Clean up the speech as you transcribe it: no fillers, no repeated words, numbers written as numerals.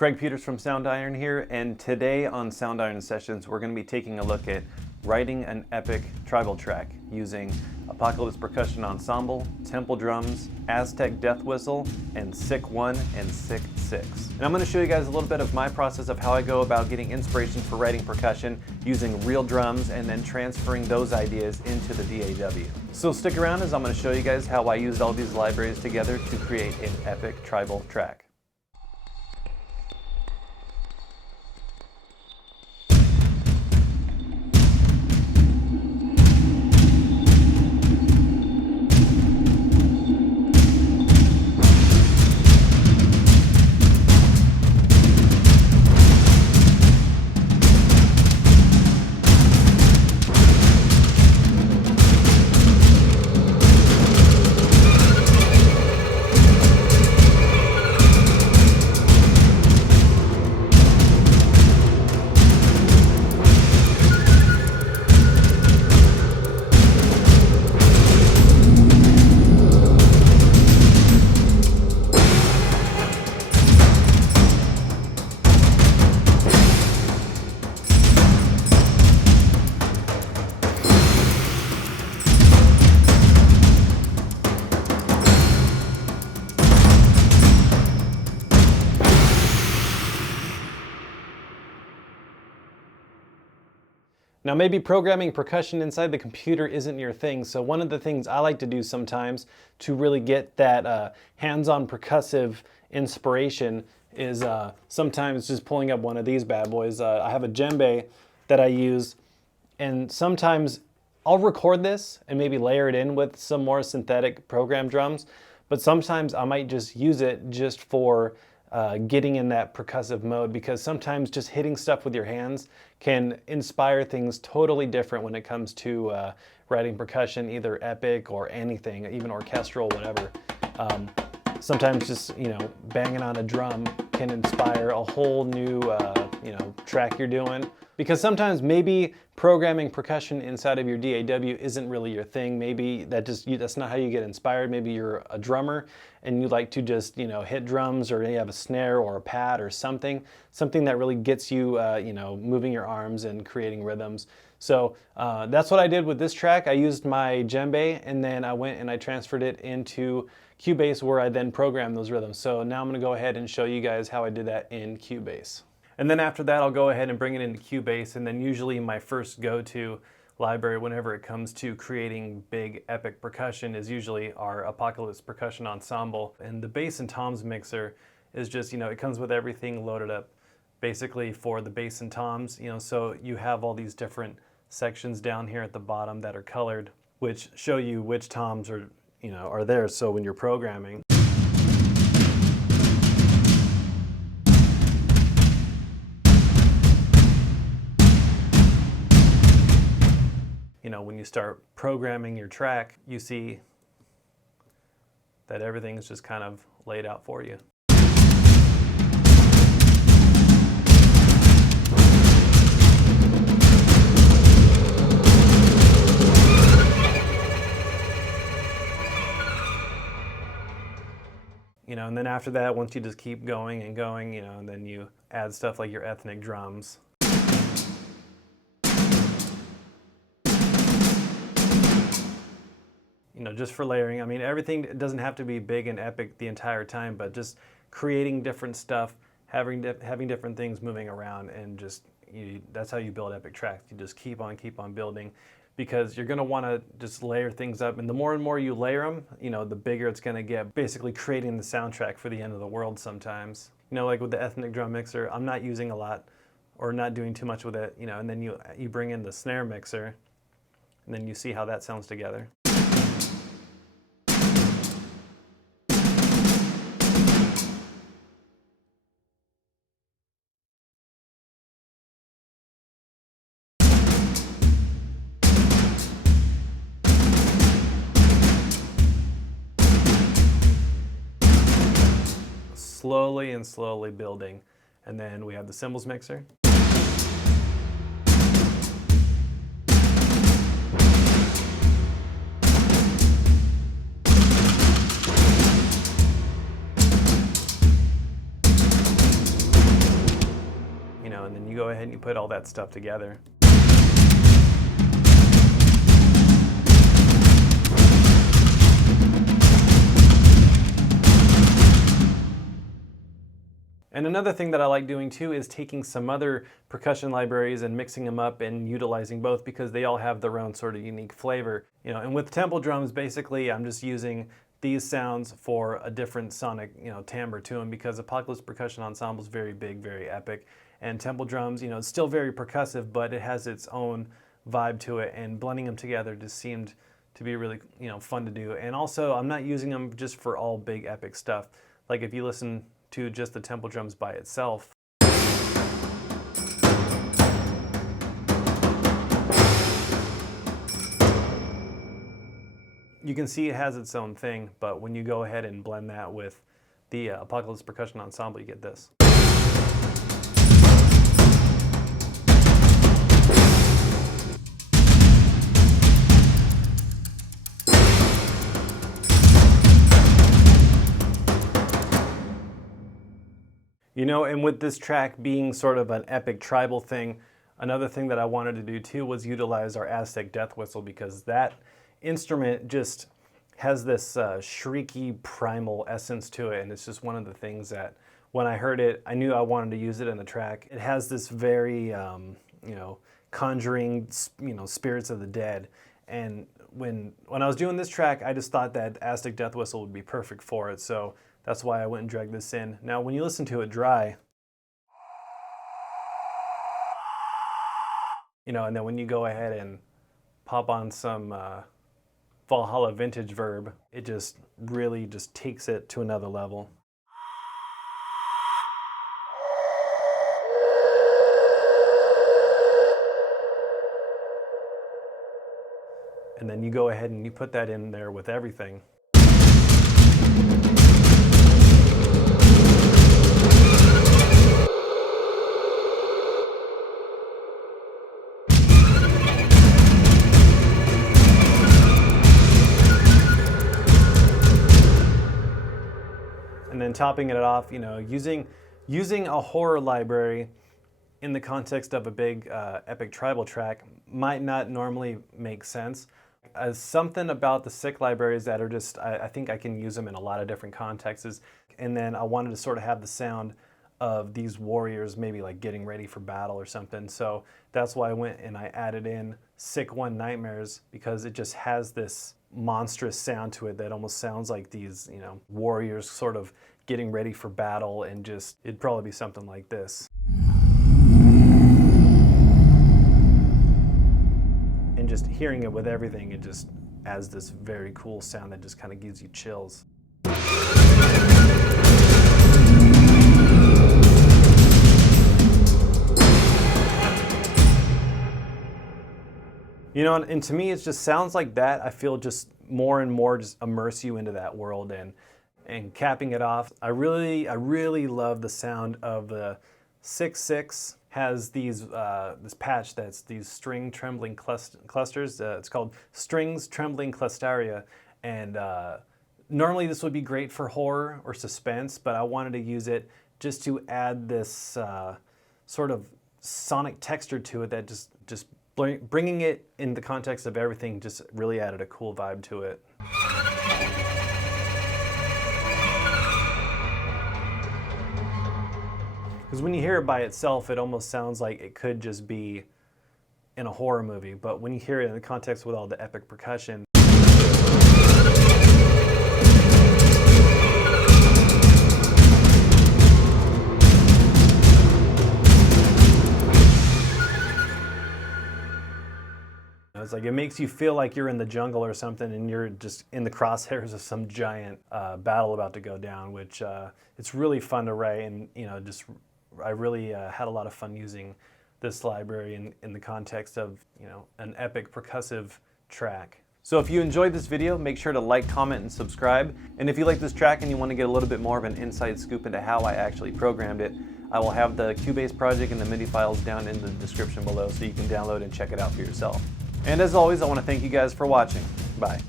Craig Peters from Soundiron here, and today on Soundiron Sessions we're going to be taking a look at writing an epic tribal track using Apocalypse Percussion Ensemble, Temple Drums, Aztec Death Whistle, and Sick 1 and Sick 6. And I'm going to show you guys a little bit of my process of how I go about getting inspiration for writing percussion using real drums and then transferring those ideas into the DAW. So stick around as I'm going to show you guys how I used all these libraries together to create an epic tribal track. Now maybe programming percussion inside the computer isn't your thing, so one of the things I like to do sometimes to really get that hands-on percussive inspiration is sometimes just pulling up one of these bad boys. I have a djembe that I use, and sometimes I'll record this and maybe layer it in with some more synthetic program drums, but sometimes I might just use it just for getting in that percussive mode, because sometimes just hitting stuff with your hands can inspire things totally different when it comes to writing percussion, either epic or anything, even orchestral, whatever. Sometimes just, banging on a drum can inspire a whole new, track you're doing. Because sometimes maybe programming percussion inside of your DAW isn't really your thing. Maybe that's not how you get inspired. Maybe you're a drummer and you like to just, hit drums, or you have a snare or a pad or something that really gets you, moving your arms and creating rhythms. So that's what I did with this track. I used my djembe, and then I went and I transferred it into Cubase, where I then programmed those rhythms. So now I'm going to go ahead and show you guys how I did that in Cubase. And then after that, I'll go ahead and bring it into Cubase, and then usually my first go-to library whenever it comes to creating big epic percussion is usually our Apocalypse Percussion Ensemble. And the bass and toms mixer is just, it comes with everything loaded up basically for the bass and toms, so you have all these different sections down here at the bottom that are colored, which show you which toms are, are there, so when you're programming. When you start programming your track, you see that everything is just kind of laid out for you. And then after that, once you just keep going and going, and then you add stuff like your ethnic drums. Just for layering. I mean, everything doesn't have to be big and epic the entire time, but just creating different stuff, having different things moving around, and just that's how you build epic tracks. You just keep on building, because you're going to want to just layer things up, and the more and more you layer them, the bigger it's going to get, basically creating the soundtrack for the end of the world sometimes. Like with the ethnic drum mixer, I'm not using a lot or not doing too much with it, and then you bring in the snare mixer, and then you see how that sounds together. Slowly building. And then we have the cymbals mixer. and then you go ahead and you put all that stuff together. And another thing that I like doing too is taking some other percussion libraries and mixing them up and utilizing both, because they all have their own sort of unique flavor. And with tempo drums, basically I'm just using these sounds for a different sonic, timbre to them, because Apocalypse Percussion Ensemble is very big, very epic. And tempo drums, it's still very percussive, but it has its own vibe to it, and blending them together just seemed to be really, fun to do. And also, I'm not using them just for all big epic stuff. Like if you listen to just the tempo drums by itself, you can see it has its own thing, but when you go ahead and blend that with the Apocalypse Percussion Ensemble, you get this. And with this track being sort of an epic tribal thing, another thing that I wanted to do too was utilize our Aztec death whistle, because that instrument just has this shrieky primal essence to it, and it's just one of the things that when I heard it, I knew I wanted to use it in the track. It has this very, conjuring, spirits of the dead, and when I was doing this track, I just thought that Aztec death whistle would be perfect for it, so that's why I went and dragged this in. Now, when you listen to it dry, and then when you go ahead and pop on some Valhalla vintage verb, it just really just takes it to another level. And then you go ahead and you put that in there with everything. And then topping it off, using a horror library in the context of a big epic tribal track might not normally make sense. Something about the sick libraries that are just, I think I can use them in a lot of different contexts. And then I wanted to sort of have the sound of these warriors maybe like getting ready for battle or something. So that's why I went and I added in Sick One Nightmares, because it just has this monstrous sound to it that almost sounds like these, warriors sort of getting ready for battle, and just, it'd probably be something like this. And just hearing it with everything, it just adds this very cool sound that just kind of gives you chills. And to me, it just sounds like that. I feel just more and more just immerse you into that world. And capping it off, I really love the sound of the 6/6. Has these this patch that's these string trembling clusters. It's called Strings Trembling Clustaria, and normally this would be great for horror or suspense, but I wanted to use it just to add this sort of sonic texture to it that just bringing it in the context of everything just really added a cool vibe to it. Because when you hear it by itself, it almost sounds like it could just be in a horror movie, but when you hear it in the context with all the epic percussion, it's like it makes you feel like you're in the jungle or something, and you're just in the crosshairs of some giant battle about to go down, which it's really fun to write, and I really had a lot of fun using this library in the context of an epic percussive track. So if you enjoyed this video, make sure to like, comment, and subscribe. And if you like this track and you want to get a little bit more of an inside scoop into how I actually programmed it, I will have the Cubase project and the MIDI files down in the description below, so you can download and check it out for yourself. And as always, I want to thank you guys for watching. Bye.